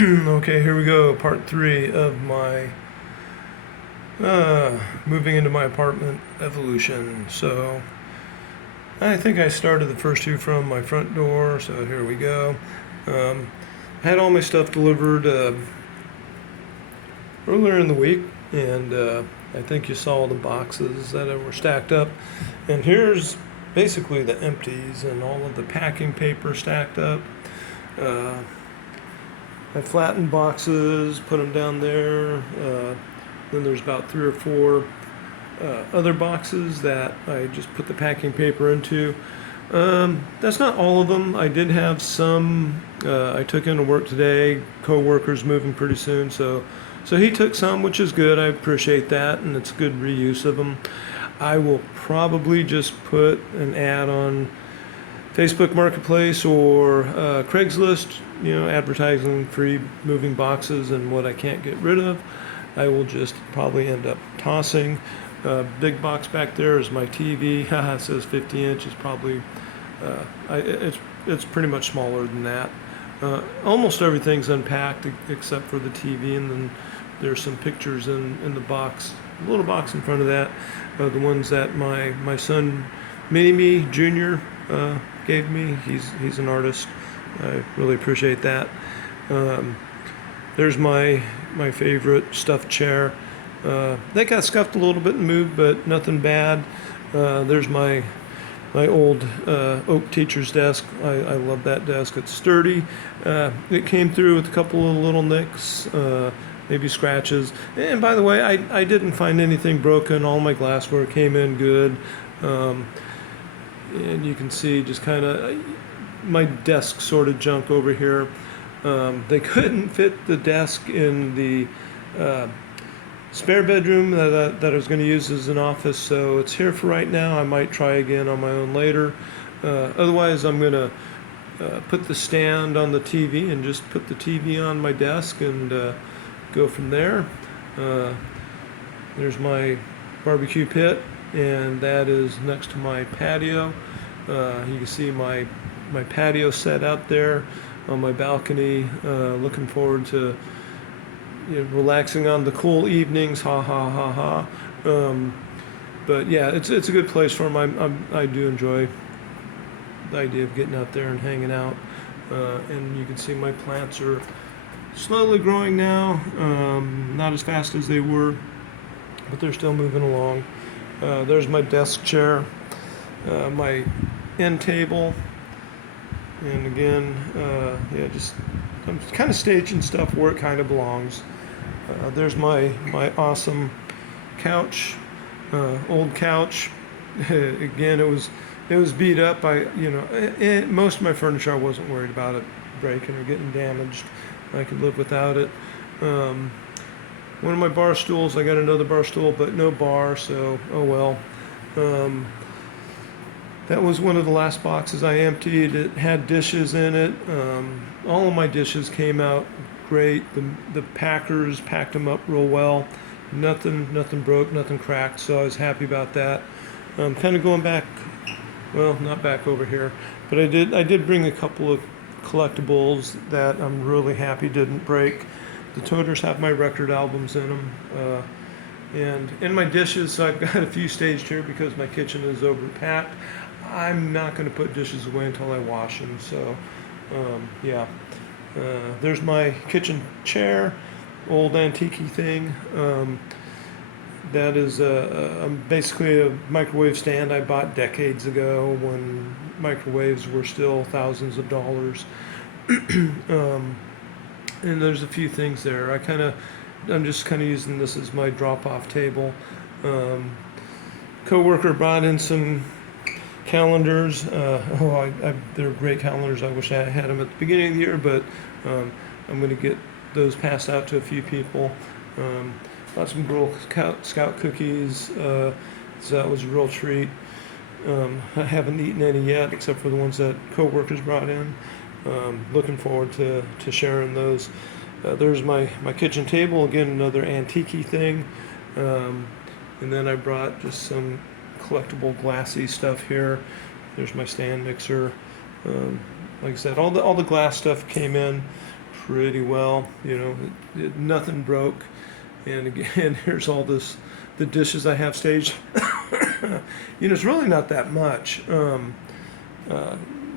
Okay, here we go. Part 3 of my moving into my apartment evolution. So I think I started the first two from my front door. So here we go. I had all my stuff delivered earlier in the week, and I think you saw the boxes that were stacked up. And here's basically the empties and all of the packing paper stacked up. I flattened boxes, put them down there. Then there's about 3 or 4 other boxes that I just put the packing paper into. That's not all of them. I did have some I took into work today. Co-worker's moving pretty soon, so he took some, which is good. I appreciate that, and it's good reuse of them. I will probably just put an ad on Facebook Marketplace or Craigslist, advertising free moving boxes and what I can't get rid of. I will just probably end up tossing. Big box back there is my TV. It says 50 inch. It's probably, it's pretty much smaller than that. Almost everything's unpacked except for the TV, and then there's some pictures in the box, a little box in front of that, the ones that my son Mini Jr. Gave me. He's an artist. I really appreciate that. There's my favorite stuffed chair. That got scuffed a little bit and moved, but nothing bad. There's my old oak teacher's desk. I love that desk. It's sturdy. It came through with a couple of little nicks, maybe scratches. And by the way, I didn't find anything broken. All my glassware came in good. And you can see just kind of my desk sort of junk over here. They couldn't fit the desk in the spare bedroom that I was going to use as an office, so it's here for right now. I might try again on my own later. Otherwise, I'm going to put the stand on the TV and just put the TV on my desk and go from there. There's my barbecue pit, and that is next to my patio. You can see my patio set out there on my balcony. Looking forward to relaxing on the cool evenings. Ha ha ha ha. But yeah, it's a good place for them. I do enjoy the idea of getting out there and hanging out. And you can see my plants are slowly growing now. Not as fast as they were, but they're still moving along. There's my desk chair, my end table, and again, I'm kind of staging stuff where it kind of belongs. There's my awesome couch, old couch. Again, it was beat up. Most of my furniture I wasn't worried about it breaking or getting damaged. I could live without it. One of my bar stools, I got another bar stool, but no bar, so oh well. That was one of the last boxes I emptied. It had dishes in it. All of my dishes came out great. The packers packed them up real well. Nothing broke, nothing cracked, so I was happy about that. Kind of going back, well, not back over here, but I did bring a couple of collectibles that I'm really happy didn't break. The toters have my record albums in them. And in my dishes, so I've got a few staged here because my kitchen is overpacked. I'm not going to put dishes away until I wash them. So, yeah. There's my kitchen chair, old antique thing. That is basically a microwave stand I bought decades ago when microwaves were still thousands of dollars. And there's a few things there. I'm just kind of using this as my drop-off table. Coworker brought in some calendars. They're great calendars. I wish I had them at the beginning of the year, but I'm going to get those passed out to a few people. Got some Girl Scout cookies, so that was a real treat. I haven't eaten any yet, except for the ones that coworkers brought in. Looking forward to sharing those. There's my kitchen table, again, another antique thing. And then I brought just some collectible glassy stuff here. There's my stand mixer. Like I said, all the glass stuff came in pretty well. You know, nothing broke. And again, here's all the dishes I have staged. You know, it's really not that much. You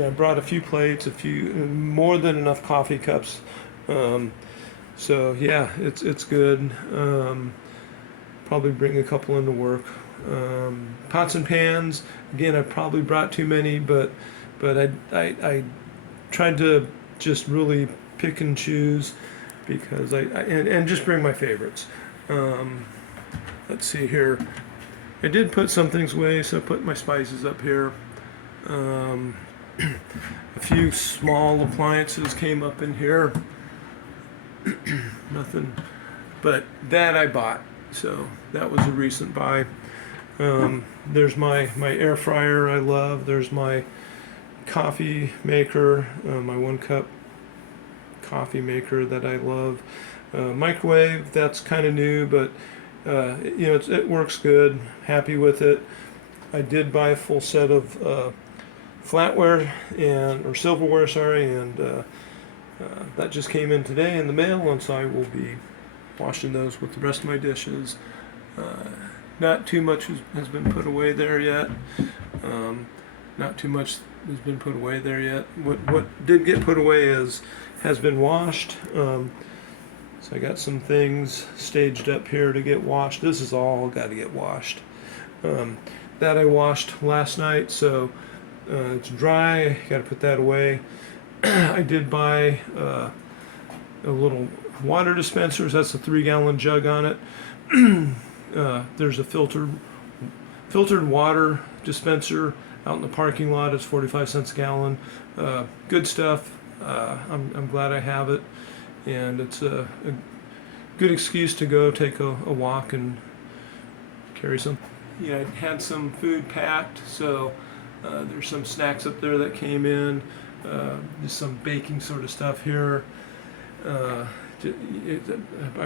know, I brought a few plates, more than enough coffee cups. So yeah, it's good. Probably bring a couple into work. Pots and pans. Again, I probably brought too many, but I tried to just really pick and choose because and just bring my favorites. Let's see here. I did put some things away, so I put my spices up here. A few small appliances came up in here. Nothing, but that I bought, so that was a recent buy. There's my air fryer I love. There's my coffee maker, my 1-cup coffee maker that I love. Microwave, that's kind of new, but you know, it works good. Happy with it. I did buy a full set of flatware or silverware, sorry, and that just came in today in the mail, and so I will be washing those with the rest of my dishes. Not too much has been put away there yet. Not too much has been put away there yet. What did get put away has been washed. So I got some things staged up here to get washed. This is all got to get washed. That I washed last night, so it's dry. Got to put that away. I did buy a little water dispenser. That's a 3-gallon jug on it. There's a filtered water dispenser out in the parking lot. It's 45 cents a gallon. Good stuff. I'm glad I have it, and it's a good excuse to go take a walk and carry some. Yeah, I had some food packed, so there's some snacks up there that came in. Just some baking sort of stuff here. I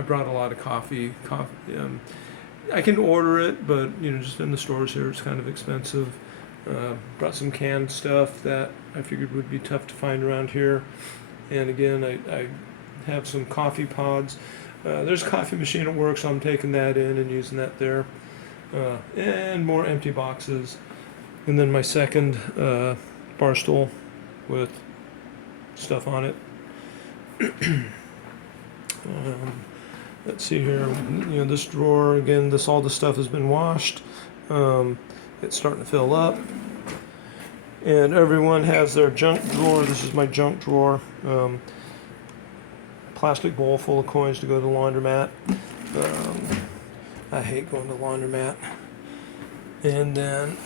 brought a lot of coffee. I can order it, but you know, just in the stores here, it's kind of expensive. Brought some canned stuff that I figured would be tough to find around here. And again, I have some coffee pods. There's a coffee machine at work, so I'm taking that in and using that there. And more empty boxes. And then my second bar stool with stuff on it. Let's see here. You know, this drawer again. All the stuff has been washed. It's starting to fill up. And everyone has their junk drawer. This is my junk drawer. Plastic bowl full of coins to go to the laundromat. I hate going to the laundromat. And then,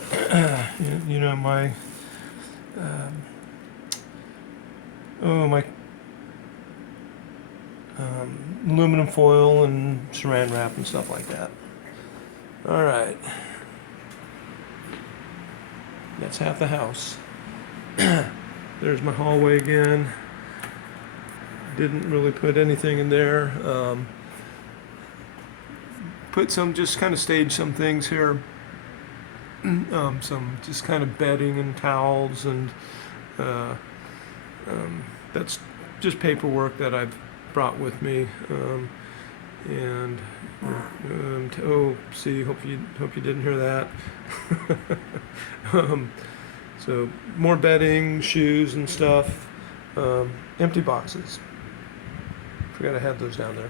you know, my aluminum foil and saran wrap and stuff like that. All right. That's half the house. There's my hallway again. Didn't really put anything in there. Put some, just kind of staged some things here. Some just kind of bedding and towels, and that's just paperwork that I've brought with me. See, hope you didn't hear that. So more bedding, shoes and stuff. Empty boxes. Forgot I had those down there.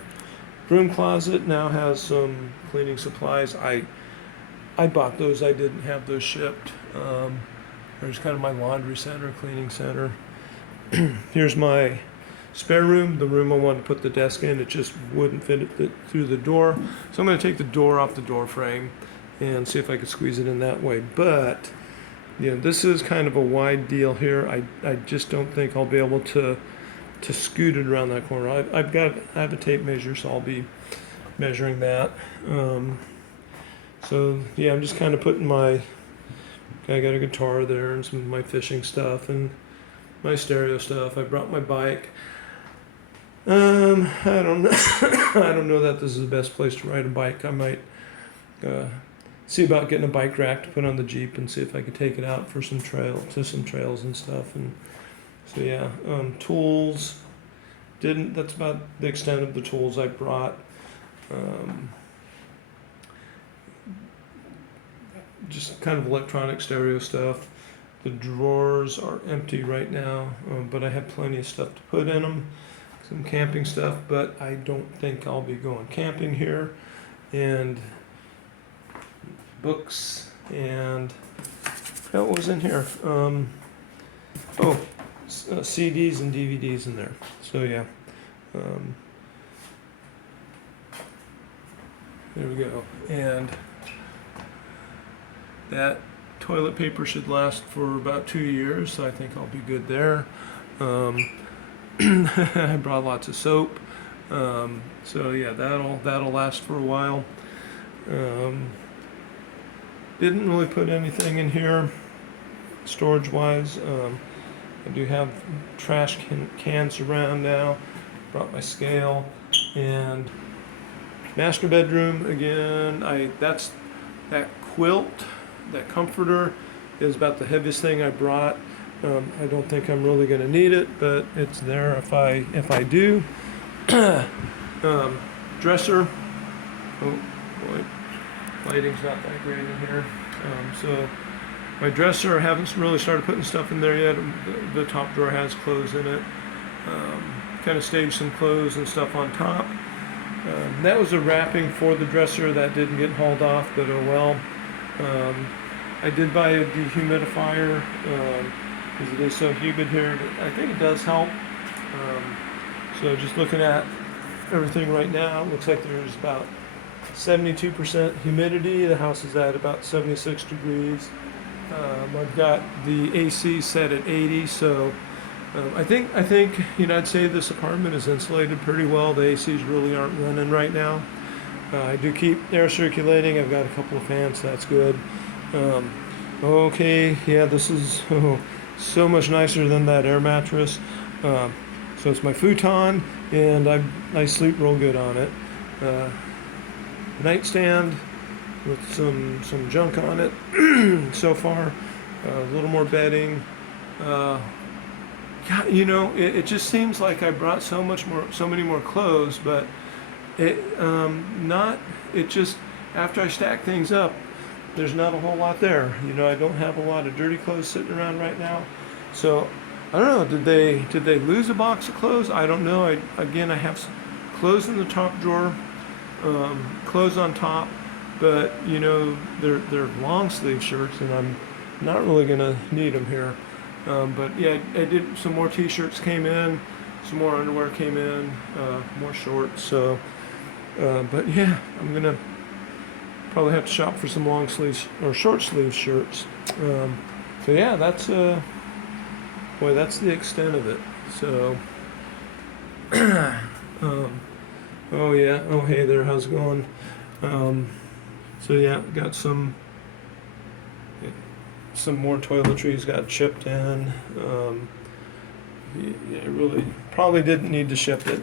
Broom closet now has some cleaning supplies. I bought those. I didn't have those shipped. There's kind of my laundry center, cleaning center. Here's my spare room, the room I wanted to put the desk in. It just wouldn't fit through the door. So I'm going to take the door off the door frame and see if I could squeeze it in that way. But, you know, this is kind of a wide deal here. I just don't think I'll be able to scoot it around that corner. I have a tape measure, so I'll be measuring that. So yeah, I'm just kind of putting I got a guitar there and some of my fishing stuff and my stereo stuff. I brought my bike. I don't know. I don't know that this is the best place to ride a bike. I might see about getting a bike rack to put on the Jeep and see if I could take it out for some trails and stuff. And so yeah, tools, That's about the extent of the tools I brought. Just kind of electronic stereo stuff. The drawers are empty right now, but I have plenty of stuff to put in them. Some camping stuff, but I don't think I'll be going camping here. And books, and what was in here? CDs and DVDs in there. So yeah, there we go. And that toilet paper should last for about 2 years, so I think I'll be good there. I brought lots of soap, so yeah, that'll last for a while. Didn't really put anything in here storage wise. I do have trash cans around now. Brought my scale. And master bedroom again. That quilt, that comforter is about the heaviest thing I brought. I don't think I'm really going to need it, but it's there if I do. Dresser. Oh boy, lighting's not that great in here. So my dresser, I haven't really started putting stuff in there yet. The top drawer has clothes in it. Kind of staged some clothes and stuff on top. That was a wrapping for the dresser that didn't get hauled off, but oh well. I did buy a dehumidifier because it is so humid here. I think it does help. So just looking at everything right now, it looks like there's about 72% humidity. The house is at about 76 degrees. I've got the AC set at 80, so I think I'd say this apartment is insulated pretty well. The ACs really aren't running right now. I do keep air circulating. I've got a couple of fans, so that's good. Okay, yeah, this is so much nicer than that air mattress. So it's my futon, and I sleep real good on it. Nightstand with some junk on it so far. A little more bedding. God, it just seems like I brought so many more clothes, but just after I stack things up, there's not a whole lot there. I don't have a lot of dirty clothes sitting around right now. So I don't know, did they lose a box of clothes? I don't know. I have some clothes in the top drawer, clothes on top, but they're long sleeve shirts, and I'm not really gonna need them here. But yeah, I did some more t-shirts came in, some more underwear came in, more shorts. So, but yeah, I'm gonna probably have to shop for some long sleeves or short sleeve shirts. So yeah, that's that's the extent of it. So, oh yeah, oh hey there, how's it going? So yeah, got some more toiletries got shipped in. Yeah, really probably didn't need to ship it.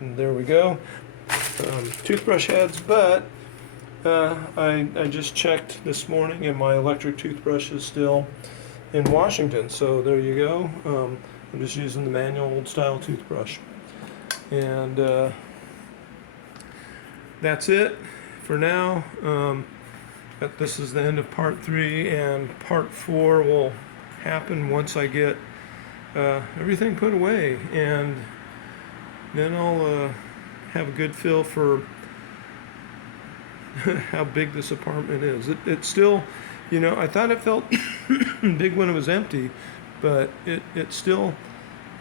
And there we go. Toothbrush heads, but I just checked this morning, and my electric toothbrush is still in Washington. So there you go. I'm just using the manual old style toothbrush, and that's it for now. But this is the end of part 3, and part 4 will happen once I get everything put away, and then I'll have a good feel for how big this apartment is. It's still, I thought it felt big when it was empty, but it still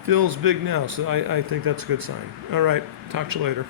feels big now, so I think that's a good sign. All right, talk to you later.